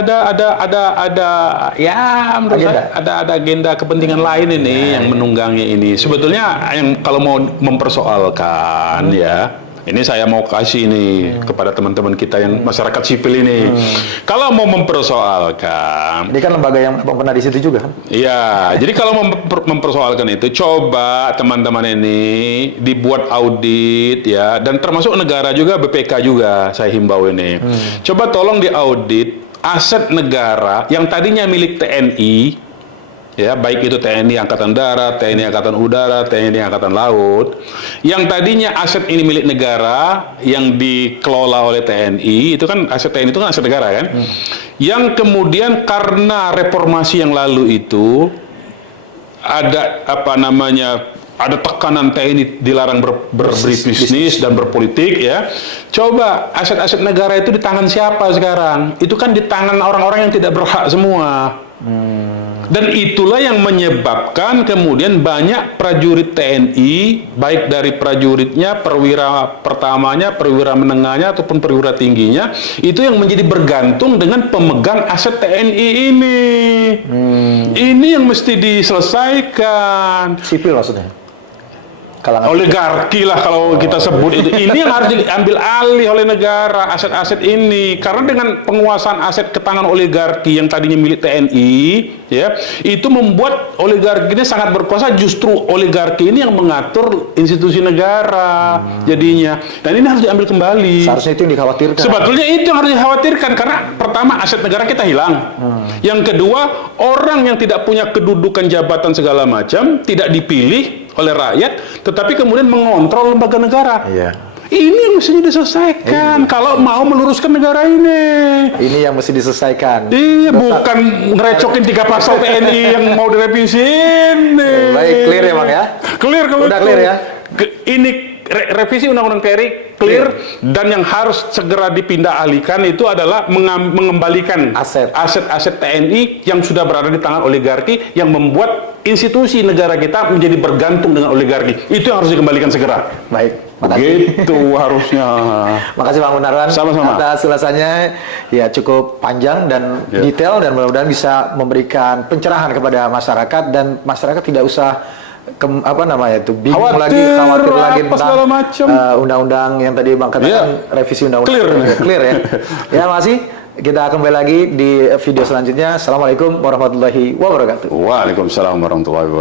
menurut saya ada agenda kepentingan lain ini yang menunggangi ini. Sebetulnya yang kalau mau mempersoalkan ya, ini saya mau kasih nih kepada teman-teman kita yang masyarakat sipil ini. Kalau mau mempersoalkan, ini kan lembaga yang pernah di situ juga kan? Iya, jadi kalau mempersoalkan itu, coba teman-teman ini dibuat audit ya, dan termasuk negara juga, BPK juga saya himbau ini. Coba tolong diaudit aset negara yang tadinya milik TNI, ya baik itu TNI Angkatan Darat, TNI Angkatan Udara, TNI Angkatan Laut, yang tadinya aset ini milik negara yang dikelola oleh TNI, itu kan aset TNI itu kan aset negara kan, yang kemudian karena reformasi yang lalu itu ada ada tekanan TNI dilarang berbisnis dan berpolitik ya. Coba aset-aset negara itu di tangan siapa sekarang? Itu kan di tangan orang-orang yang tidak berhak semua. Dan itulah yang menyebabkan kemudian banyak prajurit TNI, baik dari prajuritnya, perwira pertamanya, perwira menengahnya, ataupun perwira tingginya, itu yang menjadi bergantung dengan pemegang aset TNI ini. Ini yang mesti diselesaikan. Sipil maksudnya? Kalangan Oligarki lah kalau kita sebut itu. Ini yang harus diambil alih oleh negara, aset-aset ini. Karena dengan penguasaan aset ke tangan oligarki yang tadinya milik TNI, ya, itu membuat oligarki ini sangat berkuasa. Justru oligarki ini yang mengatur institusi negara jadinya. Dan ini harus diambil kembali. Seharusnya itu yang dikhawatirkan. Sebetulnya itu yang harus dikhawatirkan karena pertama aset negara kita hilang. Yang kedua, orang yang tidak punya kedudukan jabatan segala macam tidak dipilih oleh rakyat, tetapi kemudian mengontrol lembaga negara. Iya. Ini yang mesti diselesaikan kalau mau meluruskan negara ini. Ini yang mesti diselesaikan. Iya, bukan ngerecokin 3 pasal TNI yang mau direvisi ini. Baik, clear ya Bang ya? Clear kalau Udah itu. clear ya? Ini revisi Undang-Undang TNI clear, dan yang harus segera dipindah alihkan itu adalah mengembalikan aset-aset TNI yang sudah berada di tangan oligarki yang membuat institusi negara kita menjadi bergantung dengan oligarki. Itu yang harus dikembalikan segera. Baik, makasih. Gitu harusnya. Makasih Bang Munarwan. Sama-sama. Atas ulasannya ya cukup panjang dan detail, dan mudah-mudahan bisa memberikan pencerahan kepada masyarakat, dan masyarakat tidak usah bingung khawatir lagi tentang undang-undang yang tadi Bang katakan, revisi undang-undang. Clear ya. Ya, masih kita kembali lagi di video selanjutnya. Assalamualaikum warahmatullahi wabarakatuh. Waalaikumsalam warahmatullahi wabarakatuh.